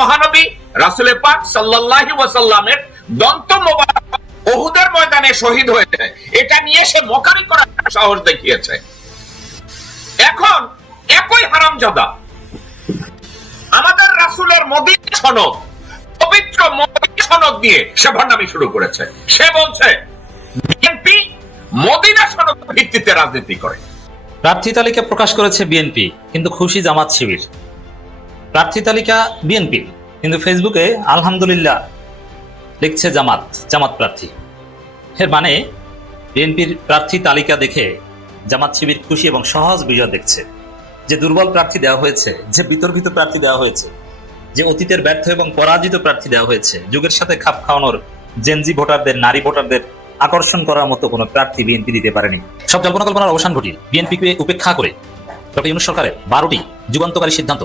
মহানবী রাসুল পাক সাল্লাল্লাহু ওয়াসাল্লামের দন্ত মোবারক ওহুদের ময়দানে শহীদ হয়েছে। এটা নিয়ে সে মকারি করার সাহস দেখিয়েছে। এখন একই হারামজাদা। আমাদের রাসুলের সনদ, পবিত্র সনদ দিয়ে সে ভণ্ডামি শুরু করেছে। সে বলছে বিএনপি মদিনা সনদ ভিত্তিতে রাজনীতি করে। প্রার্থী তালিকা প্রকাশ করেছে বিএনপি কিন্তু খুশি জামাত শিবির। প্রার্থী তালিকা বিএনপি, কিন্তু ফেসবুকে আলহামদুলিল্লাহ লিখছে জামাত জামাত প্রার্থী। এর মানে বিএনপির প্রার্থী তালিকা দেখে জামাত শিবির খুশি এবং সহজ বিজয় দেখছে। যে দুর্বল প্রার্থী দেওয়া হয়েছে, যে বিতর্কিত প্রার্থী দেওয়া হয়েছে, যে অতীতের ব্যর্থ এবং পরাজিত প্রার্থী দেওয়া হয়েছে, যুগের সাথে খাপ খাওয়ানোর জেনজি ভোটারদের, নারী ভোটারদের আকর্ষণ করার মতো কোনো প্রার্থী বিএনপি দিতে পারেনি। সব জল্পনা কল্পনার অবসান ঘটিয়ে বিএনপিকে উপেক্ষা করে ডক্টর ইউনুস সরকারের বারোটি যুগান্তকারী সিদ্ধান্ত।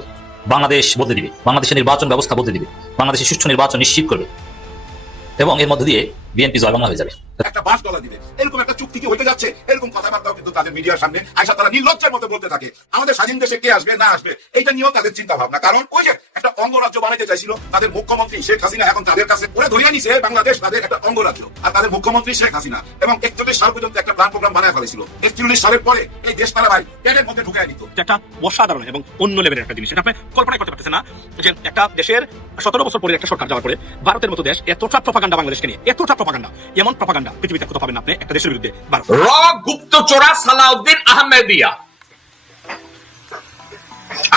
বাংলাদেশ বদলে দিবে। বাংলাদেশের নির্বাচন ব্যবস্থা বদলে দিবে। বাংলাদেশের সুষ্ঠু নির্বাচন নিশ্চিত করবে। এবং এর মধ্য দিয়ে বিএনপি জয় বাংলা হয়ে যাবে। একটা বাস ডলার দিবে। এরকম একটা চুক্তি কি হতে যাচ্ছে? এরকম কথাবার্তাও কিন্তু তাদের মিডিয়ার সামনে আয়সা তারা নির্লজ্জের মতো বলতে থাকে। আমাদের স্বাধীন দেশে কে আসবে না আসবে এইটা নিয়েও তাদের চিন্তা ভাবনা কারণ ওই যে একটা অঙ্গরাজ্য বানাইতে চাইছিল তাদের মুখ্যমন্ত্রী শেখ হাসিনা এখন তাদের কাছে করে ধরিয়ে নিছে বাংলাদেশ তাদের একটা অঙ্গরাজ্য। আর তাদের মুখ্যমন্ত্রী শেখ হাসিনা এবং একচল্লিশ সাল পর্যন্ত একটা প্ল্যান প্রোগ্রাম বানায় ফেলেছিল। একচল্লিশ সালের পরে এই দেশ তারা ভাই পেটের মধ্যে ঢুকাই দিত। একটা অসাধারণ এবং অন্য লেভেলের একটা জিনিস। এটা আপনি কল্পনাই করতে পারতেছেন না যে একটা দেশের সতেরো বছর পরে একটা সরকার যাওয়ার পরে ভারতের মতো দেশ এতটা প্রপাগান্ডা বাংলাদেশকে নিয়ে এতটা প্রপাগান্ডা এমন প্রপাগান্ডা পৃথিবীতে কোথাও পাবেন আপনি, একটা দেশের বিরুদ্ধে। র গুপ্তচোরা সালাউদ্দিন আহমেদিয়া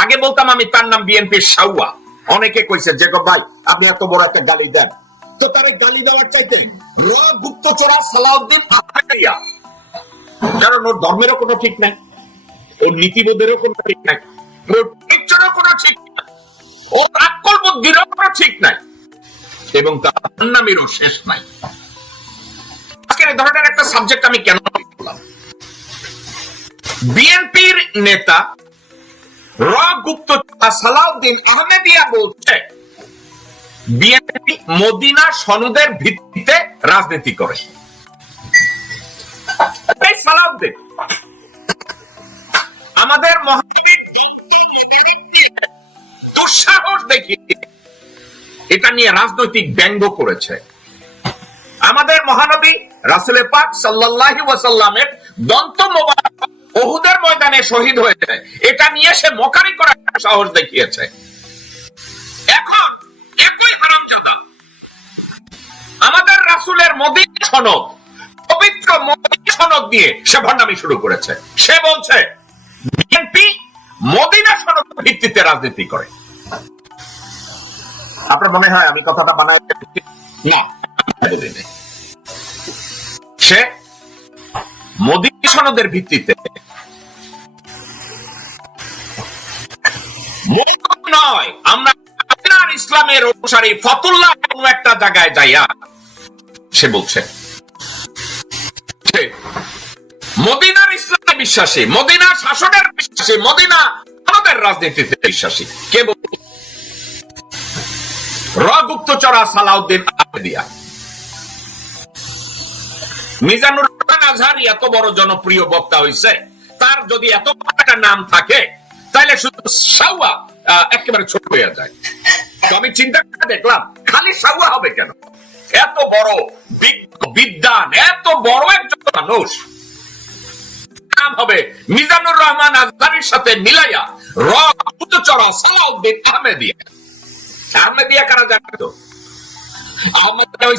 আগে বলতাম আমি তার নাম বিএনপির সাউয়া অনেকে কইছে যে ভাই, আপনি এত বড় একটা গালি দেন। তো তার গালি দেওয়ার চাইতে র গুপ্তচোরা সালাউদ্দিন আহমেদিয়া কারণ ওর ধর্মেরও কোনো ঠিক নাই, ওর নীতিবোধেরও কোনো ঠিক নাই, ওর কোনো ঠিক নাই, ওর আক্কল বুদ্ধিরও কোনো ঠিক নাই, এবং তার নামেরও শেষ নাই। এই ধরনের একটা সাবজেক্ট আমি কেন করলাম বিএনপির নেতা র গুপ্ত সালাউদ্দিন আহমেদিয়া বলছে বিএনপি মদিনা সনদের ভিত্তিতে রাজনীতি করে। সালাউদ্দিন, আমাদের দুঃসাহস দেখিয়ে এটা নিয়ে রাজনৈতিক ব্যঙ্গ করেছে। আমাদের মহানবী রাসুল পাক সাল্লাল্লাহু ওয়াসাল্লামের দন্ত মোবারক ওহুদের ময়দানে শহীদ হয়েছে। এটা নিয়ে সে মকারি করার সাহস দেখিয়েছে। এখন একই হারামজাদা আমাদের রাসূলের মদিন সনদ পবিত্র মদিন সনদ দিয়ে সে ভণ্ডামি শুরু করেছে। সে বলছে বিএনপি মদিনা সনদ ভিত্তিতে রাজনীতি করে। আপনার মনে হয় আমি কথাটা বানাই? না সে মোদী সনদের ভিত্তিতে। নয়, আমরা ইসলামের অনুসারী ফতুল্লাহ একটা জায়গায় যাইয়া, সে বলছে। মদিনার ইসলামে বিশ্বাসী, মদিনার শাসনের বিশ্বাসী, মদিনা আমাদের রাজনীতিতে বিশ্বাসী। কে বল র গুপ্তচরা সালাউদ্দিন আহমেদিয়া। মিজানুর রহমান আজহারি এত বড় জনপ্রিয় বক্তা হইছে তার যদি এত একটা নাম থাকে তাহলে শুধু সাউয়া একেবারে ছোট হয়ে যায়। তো আমি চিন্তা করে দেখলাম খালি সাউয়া হবে কেন? এত বড় বিদ্যান এত বড় একজন মানুষ। নাম হবে মিজানুর রহমান আজহারির সাথে মিলাইয়া র গুপ্তচরা সালাউদ্দিন আহমেদিয়া। আহমেদিয়া কারা জানতো আহমেদিয়া আহ,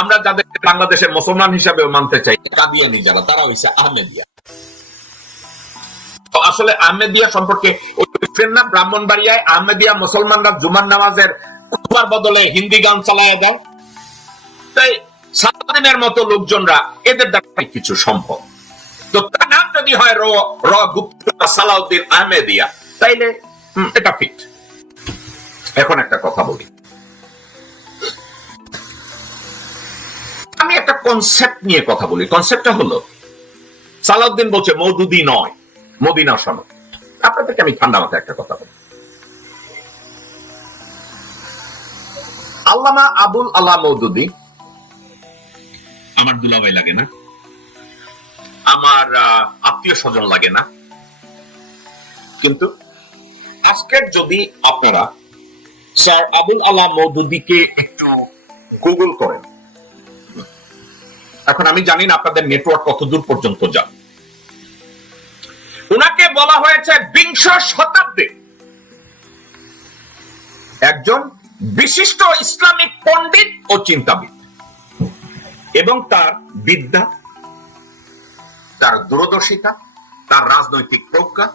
আমরা যাদের বাংলাদেশের মুসলমান হিসাবে মানতে চাই, কাদিয়ানি যারা, তারা হইছে আহমেদিয়া। আসলে আহমেদিয়া সম্পর্কে না ব্রাহ্মণবাড়িয়ায় আহমেদিয়া মুসলমানরা জুমার নামাজের খুতবার বদলে হিন্দি গান চালায় দেয়। তাই সারাদিনের মতো লোকজনরা এদের দ্বারা কিছু সম্ভব। তো তার নাম যদি হয় র র গুপ্ত সালাউদ্দিন আহমেদিয়া, তাইলে এটা ফিট এখন একটা কথা বলি। আমি একটা কনসেপ্ট নিয়ে কথা বলি। কনসেপ্টটা হলো সালাউদ্দিন বলছে মৌদুদি নয় মদিনা সনদ। আপনাদেরকে আমি ঠান্ডা মাথায় একটা কথা বলি। আল্লামা আবুল আল্লাহ মৌদুদি আমার দুলাভাই লাগে না। আমার আত্মীয় স্বজন লাগে না। কিন্তু আজকের যদি আপনারা স্যার আবুল আলা মৌদুদিকে একটু গুগল করেন এখন আমি জানি না আপনাদের নেটওয়ার্ক কত দূর পর্যন্ত যান উনাকে বলা হয়েছে বিংশ শতাব্দী। একজন বিশিষ্ট ইসলামিক পণ্ডিত ও চিন্তাবিদ। এবং তার বিদ্যা, তার দূরদর্শিতা, তার রাজনৈতিক প্রজ্ঞা,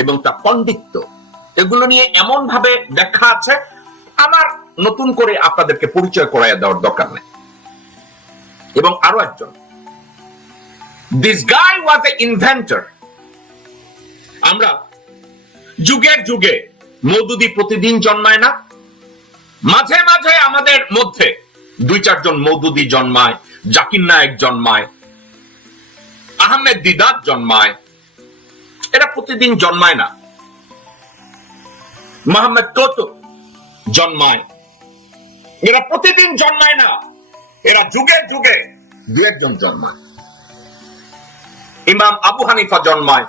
এবং তার পণ্ডিত্য এগুলো নিয়ে এমন ভাবে ব্যাখ্যা আছে, আমার নতুন করে আপনাদেরকে পরিচয় করাইয়া দেওয়ার দরকার নেই। এবং আরও একজন। This guy was A inventor আমরা যুগে যুগে মৌদুদি প্রতিদিন জন্মায় না। মাঝে মাঝে আমাদের মধ্যে দুই চারজন মৌদুদি জন্মায়, জাকির নায়ক জন্মায়, আহমেদ দিদার জন্মায়। এরা প্রতিদিন জন্মায় না। মোহাম্মদ তোতো জন্মায়। এরা প্রতিদিন জন্মায় না। এরা যুগে যুগে দু একজন জন্মায়। ইমাম আবু হানিফা জন্মায়।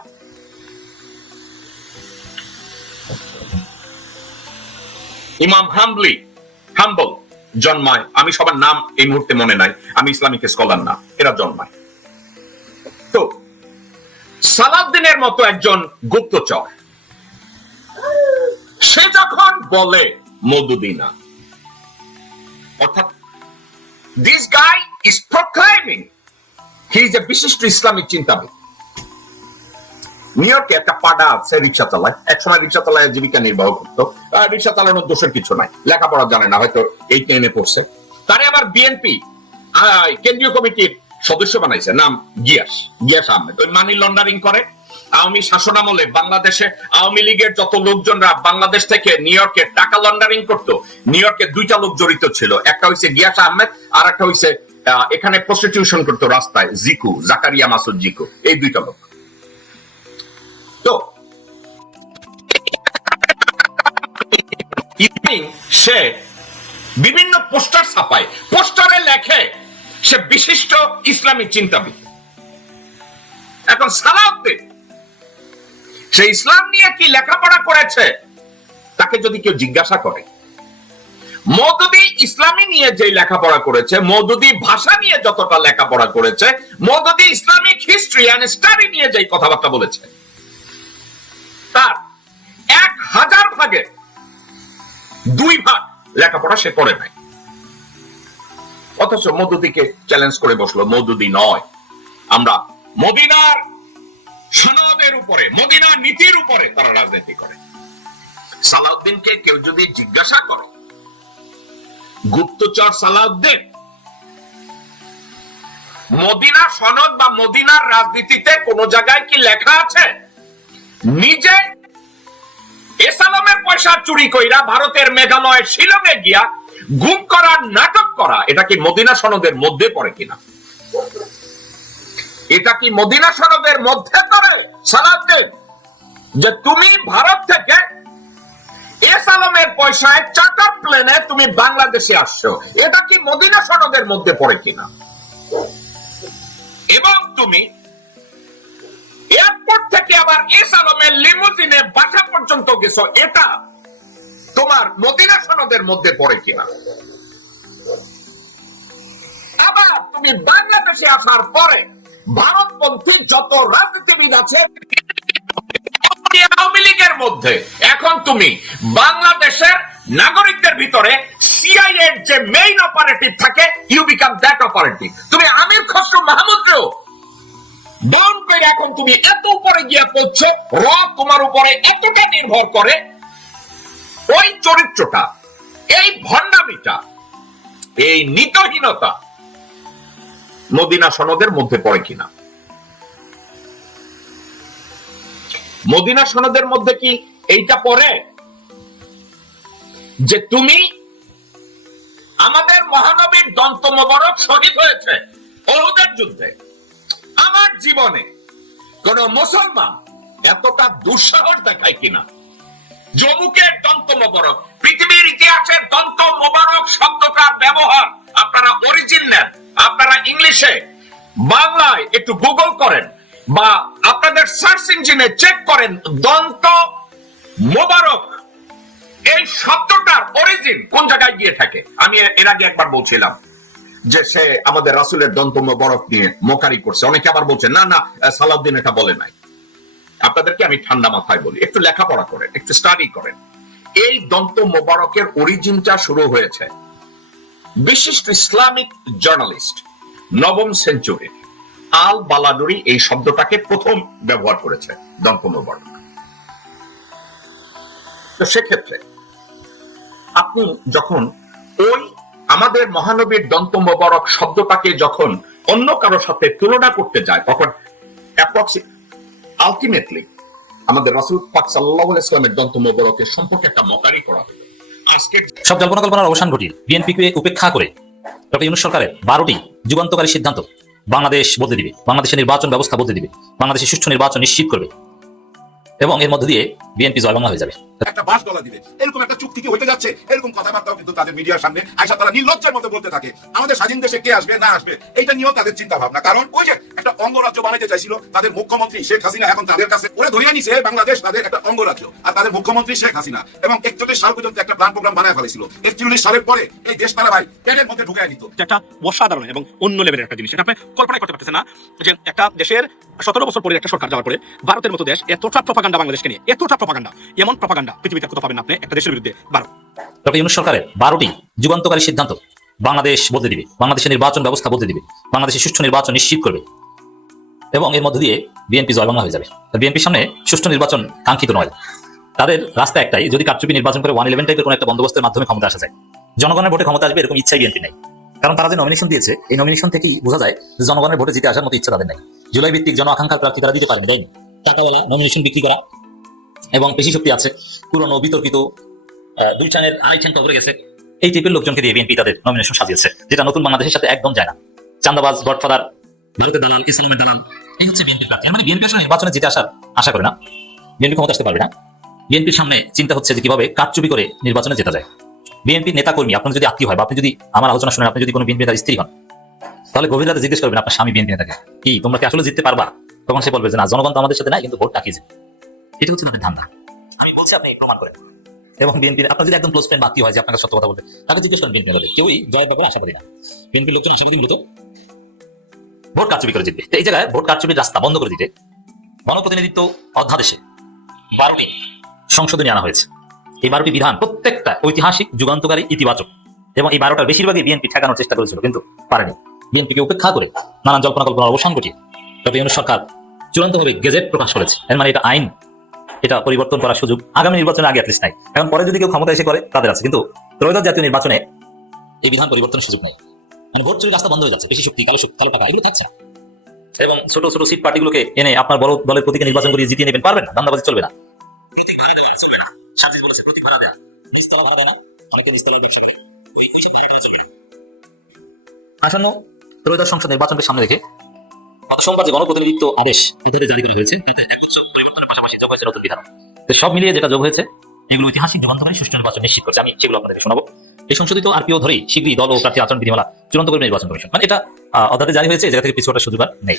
ইমাম হামবলি হাম্বল জন্মায়। আমি সবার নাম এই মুহূর্তে মনে নাই। আমি ইসলামিক স্কলার না এরা জন্মায়। তো সালাউদ্দিনের মতো একজন গুপ্তচর সে যখন বলে মধুদিনা গাই ইজ প্রক্লাইমিং হি ইজ এ বিশিষ্ট ইসলামিক চিন্তাবিদ। নিউ ইয়র্কে একটা পাডা আছে রিক্সা চালায় একসময় রিক্সা চালায় জীবিকা নির্বাহ করতো। রিক্সা চালানোর দোষের কিছু নাই। লেখাপড়া জানে না, হয়তো এই টেনে পড়ছে। তারে আবার বিএনপি কেন্দ্রীয় কমিটির সদস্য বানাইছে, নাম গিয়াস। গিয়াস আহমেদ। ওই মানি লন্ডারিং করে। আওয়ামী শাসনামলে বাংলাদেশে আওয়ামী লীগের যত লোকজনরা বাংলাদেশ থেকে নিউ ইয়র্কে টাকা লন্ডারিং করতো, নিউ ইয়র্কে দুইটা লোক জড়িত ছিল। একটা হইছে গিয়াস আহমেদ আর একটা হইছে এখানে প্রস্টিটিউশন করতো রাস্তায়, জিকু, জাকারিয়া মাসুদ জিকু, এই দুইটা লোক। তো সে বিভিন্ন পোস্টার ছাপায়। পোস্টারে লেখে, সে বিশিষ্ট ইসলামী চিন্তাবিদ। এখন সালাউদ্দিন সে ইসলাম নিয়ে কি লেখাপড়া করেছে? তাকে যদি কেউ জিজ্ঞাসা করে, মৌদুদি ইসলামী নিয়ে যে লেখাপড়া করেছে, মৌদুদি ভাষা নিয়ে যতটা লেখাপড়া করেছে, Maududi Islamic history and study নিয়ে যে কথাবার্তা বলেছে, তার এক হাজার ভাগে দুই ভাগ লেখাপড়া সে করে নাই। অথচ মধুদিকে চ্যালেঞ্জ করে বসল মধুদি নয়, আমরা মদিনার সনদের উপরে মদিনার নীতির উপরে তারা রাজনীতি করে। সালাউদ্দিনকে কেউ যদি জিজ্ঞাসা করে, গুপ্তচর সালাউদ্দিন, মদিনা সনদ বা মদিনার রাজনীতিতে কোন জায়গায় কি লেখা আছে? নিজে এসালামের পয়সা চুরি কইরা ভারতের মেঘালয়ের শিলংয়ে গিয়া গুম করার নাটক করা, এটা কি মদিনা সনদের মধ্যে পড়ে কিনা? এটা কি মদিনা সনদের মধ্যে পড়ে? সালাউদ্দিন যে তুমি ভারত থেকে এসালামের পয়সায় চার্টার প্লেনে তুমি বাংলাদেশে আসছো। এটা কি মদিনা সনদের মধ্যে পড়ে কিনা? এবং তুমি এয়ারপোর্ট থেকে আবার এস আলমের লিমুজিনে বাসা পর্যন্ত গেছো। এটা তোমার মদিনা সনদের মধ্যে পড়ে কিনা? আবার তুমি বাংলাদেশে আসার পরে ভারতপন্থী যত রাজনীতিবিদ আছে আওয়ামী লীগের মধ্যে। এখন তুমি বাংলাদেশের নাগরিকদের ভিতরে সিআইএ যে মেইন অপারেটিভ থাকে ইউ বিকাম দ্যাট অপারেটিভ তুমি আমির খসরু মাহমুদকেও ডাউন করে এখন তুমি এত উপরে গিয়ে পড়ছো র তোমার উপরে এতটা নির্ভর করে। ওই চরিত্রটা, এই ভণ্ডামিটা, এই নীতহীনতা মদিনা সনদের মধ্যে পড়ে কিনা? মদিনা সনদের মধ্যে কি এইটা পড়ে? যে তুমি আমাদের মহানবীর দন্ত মোবারক শহীদ হয়েছে অহুদের যুদ্ধে। আমার জীবনে কোন মুসলমান এতটা দুঃসাহস দেখায় কিনা? জমুকের দন্ত মোবারক, পৃথিবীর ইতিহাসের দন্ত মোবারক শব্দটার ব্যবহার আপনারা অরিজিন নেন, আপনারা ইংলিশে বাংলায় একটু গুগল করেন বা আপনাদের সার্চ ইঞ্জিনে চেক করেন, দন্ত মোবারক। এই শব্দটার অরিজিন কোন জায়গায় গিয়ে থাকে? আমি এর আগে একবার বলছিলাম যে সে আমাদের রাসুলের দন্তম্য বরফ নিয়ে মোকারি করছে। অনেকে আবার বলছে না না, সালাউদ্দিন এটা বলে নাই। আপনাদেরকে আমি ঠান্ডা মাথায় বলি, একটু লেখাপড়া করেন, একটু স্টাডি করেন। এই দন্ত মোবারকের অরিজিনটা শুরু হয়েছে বিশিষ্ট ইসলামিক জার্নালিস্ট, নবম সেঞ্চুরির আল বালাডুরি এই শব্দটাকে প্রথম ব্যবহার করেছে দন্ত মোবারক তো সেক্ষেত্রে আপনি যখন ওই আমাদের মহানবীর দন্ত মোবারক শব্দটাকে যখন অন্য কারোর সাথে তুলনা করতে যায়, তখন আলটিমেটলি আমাদের রাসুল পাক সাল্লাহ ইসলামের দন্ত মোবারকের সম্পর্কে একটা মকারি করা হলো। সব জল্পনা কল্পনার অবসান ঘটিয়ে বিএনপিকে উপেক্ষা করে ডক্টর ইউনুস সরকারের বারোটি যুগান্তকারী সিদ্ধান্ত বাংলাদেশ বদলে দিবে, বাংলাদেশের নির্বাচন ব্যবস্থা বদলে দিবে, বাংলাদেশের সুষ্ঠু নির্বাচন নিশ্চিত করবে এবং এর মধ্য দিয়ে বিএনপি জয়বাংলা হয়ে যাবে। একটা বাস ডলা দিবে। এরকম একটা চুক্তি কি হইতে যাচ্ছে? এরকম কথাবার্তাও কিন্তু তাদের মিডিয়ার সামনে আইসা তারা নির্লজ্জের মতো বলতে থাকে। আমাদের স্বাধীন দেশে কে আসবে, না আসবে, এইটা নিয়েও তাদের চিন্তা ভাবনা কারণ ওই যে একটা অঙ্গরাজ্য বানাইতে চাইছিল, তাদের মুখ্যমন্ত্রী শেখ হাসিনা, এখন তাদের কাছে ওরা ধরিয়ে নিছে, বাংলাদেশ তাদের একটা অঙ্গরাজ্য। আর তাদের মুখ্যমন্ত্রী শেখ হাসিনা এবং একচল্লিশ সাল পর্যন্ত একটা প্ল্যান প্রোগ্রাম বানায় ফেলেছিল। একচল্লিশ সালের পরে এই দেশ তারা ভাই পেটের মধ্যে ঢুকাই নিত একটা অসাধারণ এবং অন্য লেভেলের একটা জিনিস। এটা আপনি কল্পনাই করতে পারতেছেন না যে একটা দেশের সতেরো বছর পরে একটা সরকার যাওয়ার পরে ভারতের মতো দেশ এতটা প্রপাগান্ডা বাংলাদেশকে নিয়ে, এতটা প্রপাগান্ডা এমন প্রপাগান্ডা পৃথিবীতে কোথাও পাবেন আপনি, একটা দেশের বিরুদ্ধে। ভারত ডক্টর ইউনুস সরকারের বারোটি যুগান্তকারী সিদ্ধান্ত বাংলাদেশ বদলে দিবে, বাংলাদেশের নির্বাচন ব্যবস্থা বদলে দিবে, বাংলাদেশের সুষ্ঠু নির্বাচন নিশ্চিত করবে। এবং এর মধ্য দিয়ে বিএনপি জয়বাংলা হয়ে যাবে। বিএনপির সামনে সুষ্ঠু নির্বাচন কাঙ্ক্ষিত নয়। তাদের রাস্তা একটাই, যদি কারচুপি নির্বাচন করে ওয়ান ইলেভেন টাইপের কোনো একটা বন্দোবস্তের মাধ্যমে ক্ষমতা আসা যায়। জনগণের ভোটে ক্ষমতা আসবে এরকম ইচ্ছাই বিএনপি নাই। কারণ তারা যে নমিনেশন দিয়েছে, এই নমিনেশন থেকেই বোঝা যায় যে জনগণের ভোটে জিতে আসার মতো ইচ্ছা তাদের নাই। জুলাই ভিত্তিক জন আকাঙ্ক্ষার প্রার্থী তারা দিতে পারেনি তাই টাকাওয়ালা নমিনেশন বিক্রি করা এবং পেশি শক্তি আছে। পুরনো, বিতর্কিত দুই ঠানের আড়াই ঠান কবরে গেছে। এই টাইপের লোকজনকে দিয়ে বিএনপি তাদের নমিনেশন সাজিয়েছে, যেটা নতুন বাংলাদেশের সাথে একদম যায় না। চান্দাবাজ, গডফাদার, ভারতের দালাল, ইসলামের দালাল, এই হচ্ছে বিএনপি প্রার্থী মানে বিএনপি আসলে নির্বাচনে জিতে আসার আশা করে না। বিএনপি ক্ষমতা আসতে পারবে না। বিএনপির সামনে চিন্তা হচ্ছে যে কীভাবে কারচুপি করে নির্বাচনে জেতা যায়। বিএনপি নেতা কর্মী আপনার যদি আত্মীয় হয় বা আপনি যদি আমার আলোচনা শুনেন, আপনি যদি কোনো বিএনপি নেতার স্ত্রী হন, তাহলে গভীর রাতে জিজ্ঞেস করবেন, আপনার স্বামী বিএনপি নেতাকে কি? তোমরা কি আসলে জিততে পারবা? তখন সে বলবে যে না, জনগণ তো আমাদের সাথে নাই, কিন্তু ভোট টাকিয়েছে এটা হচ্ছে তাদের ধান্দা। আমি বলছি আপনি প্রমাণ করেন। এবং বিএনপির, আপনার যদি একদম ক্লোজ ফ্রেন্ড বাকি হয় যে আপনাকে সত্য কথা বলতে তাকে জিজ্ঞেস করেন বিএনপি নেতাদের কেউই জয়ের ব্যাপারে আশাবাদী না। বিএনপির লোকজন আশাবাদী মূলত ভোট কারচুপি করে জিতবে। এই জায়গায় ভোট কারচুপির রাস্তা বন্ধ করে দিতে গণপ্রতিনিধিত্ব অধ্যাদেশে বারোটি সংশোধনী আনা হয়েছে। এই বারোটি বিধান প্রত্যেকটা ঐতিহাসিক, যুগান্তকারী, ইতিবাচক এবং এই বারোটার বেশিরভাগই বিএনপি ঠেকানোর চেষ্টা করেছিল, কিন্তু পারেনি। বিএনপিকে উপেক্ষা করে নানান জল্পনা কল্পনার অবসান ঘটিয়ে ইউনুস সরকার চূড়ান্তভাবে গেজেট প্রকাশ করেছে। এর মানে এটা আইন এটা পরিবর্তন করার সুযোগ আগামী নির্বাচনে আগে অ্যাটলিস্ট নাই। এখন পরে যদি কেউ ক্ষমতা এসে করে, তাদের আছে। কিন্তু ত্রয়োদশ জাতীয় নির্বাচনে এই বিধান পরিবর্তনের সুযোগ নেই। মানে ভোট চুরির রাস্তা বন্ধ হয়ে যাচ্ছে। বেশি শক্তি, কালো শক্তি, কালো টাকা, এগুলো থাকছে না। এবং ছোট ছোট সিট পার্টিগুলোকে এনে আপনার বড় দলের প্রতীকে নির্বাচন করে জিতিয়ে নেবেন, পারবেন না। দান্দাবাজি চলবে না। আসন্ন ত্রয়োদশ সংসদ নির্বাচনকে সামনে রেখে সোমবার যে গণপ্রতিনিধিত্ব আদেশ জারি করা হয়েছে তাতে একগুচ্ছ পরিবর্তনের পাশাপাশি যোগ হয়েছে নতুন বিধান। সব মিলিয়ে যেটা যোগ হয়েছে এগুলো ঐতিহাসিক যুগান্তকারী সুষ্ঠু নির্বাচন নিশ্চিত করছে আমি সেগুলো আপনাদের শোনাবো। এই সংশোধিত ধরেই দল ও প্রার্থী আচরণ বিধিমালা চূড়ান্ত করবে নির্বাচন কমিশন। মানে এটা জারি হয়েছে থেকে পিছু সুযোগ নেই।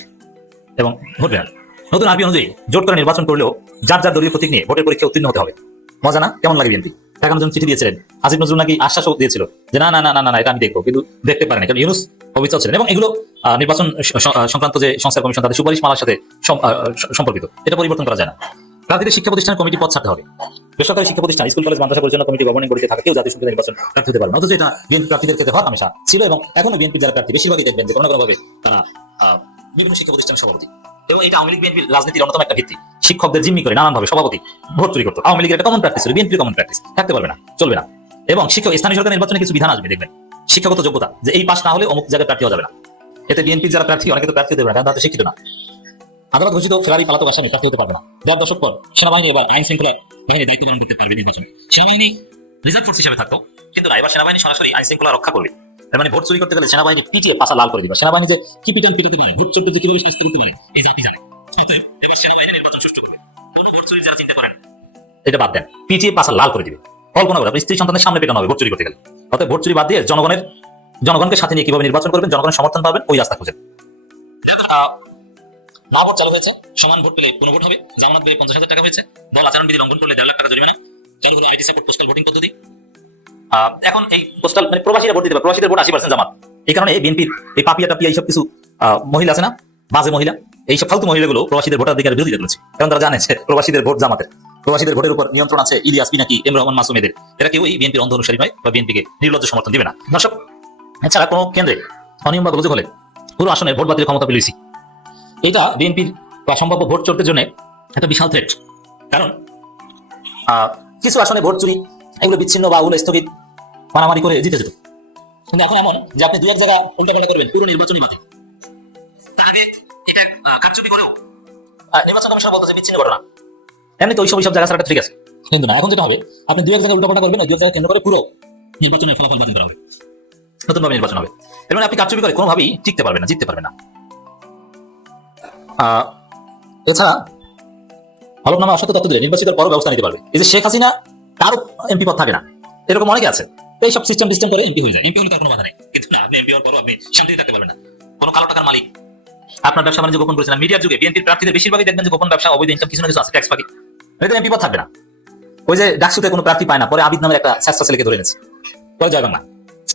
এবং না নতুন অনুযায়ী জোট করে নির্বাচন করলেও যার যার দলীয় প্রতীক নিয়ে ভোটের পরীক্ষা উত্তীর্ণ হতে হবে। মজা না কেমন লাগে বিএনপি? চিঠি দিয়েছিলেন। আসিফ নজরুল নাকি আশ্বাসও দিয়েছিল যে না না না না না না, এটা আমি দেখব। কিন্তু দেখতে পারেনি। কারণ ইউনুস অবিচল ছিলেন এবং এগুলো নির্বাচন সংক্রান্ত যে সংস্কার কমিশন তাদের সুপারিশ মালার সাথে সম্পর্কিত। এটা পরিবর্তন করা যায় না। প্রার্থীদের শিক্ষা প্রতিষ্ঠান কমিটি পদ ছাড়তে হবে। বেসরকারি শিক্ষা প্রতিষ্ঠান, স্কুল, কলেজ, মাদ্রাসা পরিচালনা কমিটি, গভর্নিং বডিতে কেউ জাতীয় সংসদে নির্বাচন প্রার্থী হতে পারে অথচ এটা বিএনপি প্রার্থীদের ক্ষেত্রে হওয়ার হামেশা ছিল এবং এখনও বিএনপি যারা প্রার্থী, বেশিরভাগই দেখবেন যে কোনো কোনোভাবে তারা বিভিন্ন শিক্ষা প্রতিষ্ঠান সভাপতি। এবং এটা আওয়ামী লীগ বিএনপির রাজনীতির অন্যতম একটা ভিত্তি। শিক্ষকদের জিম্মি করে নানানভাবে সভাপতি, ভোট চুরি করতো। আওয়ামী লীগের একটা কমন প্র্যাকটিস ছিল বিএনপির কমন প্র্যাকটিস থাকতে পারবে না, চলবে না। এবং শিক্ষক, স্থানীয় সরকার নির্বাচনে কিছু বিধান আসবে, দেখবেন। শিক্ষাগত যোগ্যতা যে এই পাশ না হলে অমুক জায়গায় প্রার্থী হওয়া যাবে না। এতে বিএনপি যারা প্রার্থী, অনেকে তো প্রার্থী দেবে না, কারণ তাদের শিক্ষিত না। আদালত ঘোষিত ফেরারি পালাতো বাসায় প্রার্থী হতে পারবে না। দেড় দশক পর সেনাবাহিনী এবার আইন শৃঙ্খলা বাহিনী দায়িত্ব পালন করতে পারবে নির্বাচনে। সেনাবাহিনী রিজার্ভ ফোর্স হিসেবে থাকতো, কিন্তু না, এবার সেনাবাহিনী সরাসরি আইন শৃঙ্খলা রক্ষা করবে। তার মানে ভোট চুরি করতে গেলে সেনাবাহিনী পিটিয়ে পাশা লাল করে দিবে। সেনাবাহিনী যে কি পিটন পিটাতে পারে, ভোট চোর কীভাবে শাস্তি করতে পারে, এই জাতি জানে। অতএব এবার সেনাবাহিনী নির্বাচন সুষ্ঠু করবে। কোন ভোট চুরি যারা চিন্তা করেন এটা বাদ দেন। পিটিয়ে পাশা লাল করে দিবে। কল্পনা করে আপনার স্ত্রী সন্তানের সামনে পেটানো হবে ভোট চুরি করতে গেলে। অতএব ভোট চুরি বাদ দিয়ে জনগণের, জনগণকে সাথে নিয়ে কীভাবে নির্বাচন করবেন, জনগণের সমর্থন পাবেন, ওই রাস্তা খুঁজেন না ভোট চালু হয়েছে, সমান ভোট পেলে কোনো ভোট হবে, জামানত পেয়ে পঞ্চাশ টাকা হয়েছে দল আচরণ বিধি লঙ্ঘন করলে দেড় লাখ টাকা জরিমানা চালু হলো আইটি সাপোর্ট পোস্টাল ভোটিং পদ্ধতি। এখন এই পোস্টাল মানে প্রবাসীরা ভোট দিতে পারে, প্রবাসীদের ভোট আশি পার্সেন্ট জামাত। এই কারণে বিএনপির, এই পাপিয়া টাপিয়া এইসব কিছু মহিলা আছে না, বাজে মহিলা, এইসব ফালতু মহিলাগুলো প্রবাসীদের ভোটাধিকার বিরোধিতা করেছে। কারণ তারা জানে প্রবাসীদের ভোট জামাতের। প্রবাসীদের ভোটের উপর নিয়ন্ত্রণ আছে ইলিয়াস পিনাকি এম রহমান মাসুমেদের এরা কেউ এই বিএনপির অন্ধ অনুসারী নয় বা বিএনপিকে নির্লজ্জ সমর্থন দিবে না। দর্শক, এছাড়া কোনো কেন্দ্রে অনিয়ম বা গোলযোগ হলে পুরো আসনে ভোট বাতিলের ক্ষমতা পেলেছি এটা বিএনপির বা সম্ভাব্য ভোট চোরদের জন্য একটা বিশাল থ্রেট কারণ কিছু আসনে ভোট চুরি, এগুলো বিচ্ছিন্ন বা ওগুলো স্থগিত, মারামারি করে জিতে যেত। কিন্তু এখন এমন যে আপনি দু এক জায়গা উল্টাপাল্টা করবেন পুরো নির্বাচনী মাঠে। নির্বাচন কমিশন বলতেছে বিচ্ছিন্ন ঘটনা। এমনি তো ওইসব ওইসব জায়গা ছাড়া ঠিক আছে। কিন্তু না এখন যেটা হবে আপনি দু এক জায়গায় উল্টাপাল্টা করবেন ওই দু এক জায়গা কেন্দ্র করে পুরো নির্বাচনের ফলাফল বাতিল করা হবে। নতুন ভাবে নির্বাচন হবে। এর মানে আপনি কারচুপি করে কোনোভাবেই টিকতে পারবেন না জিততে পারবেন না। এছাড়া হলফনামা অসত্য তথ্য দিলে নির্বাচিতের পরও ব্যবস্থা নিতে পারবে। এই যে শেখ হাসিনা কারও এমপি পদ থাকে না। এরকম অনেকে আছে। এইসব সিস্টেম সিস্টেম করে এমপি হয়ে যায়। এমপি হলে তার কোনো বাধা নেই। কিন্তু না আপনি এমপি হওয়ার পরও আপনি শান্তিতে থাকতে পারবেন না। কোনো কালো টাকার মালিক। আপনার ব্যবসা বাণিজ্য গোপন করেছেন। মিডিয়ার যুগে বিএনপির প্রার্থীদের বেশিরভাগই দেখবেন যে গোপন ব্যবসা অবৈধ ইনকাম কিছু না কিছু আছে ট্যাক্স পাখি এদের এমপি পদ থাকবে না। ওই যে ডাকসুতে কোনো প্রার্থী পায় না, পরে আবিদ নামের একটা স্যাস্তা ছেলেকে ধরে এনেছে। পরে জয় বাংলা।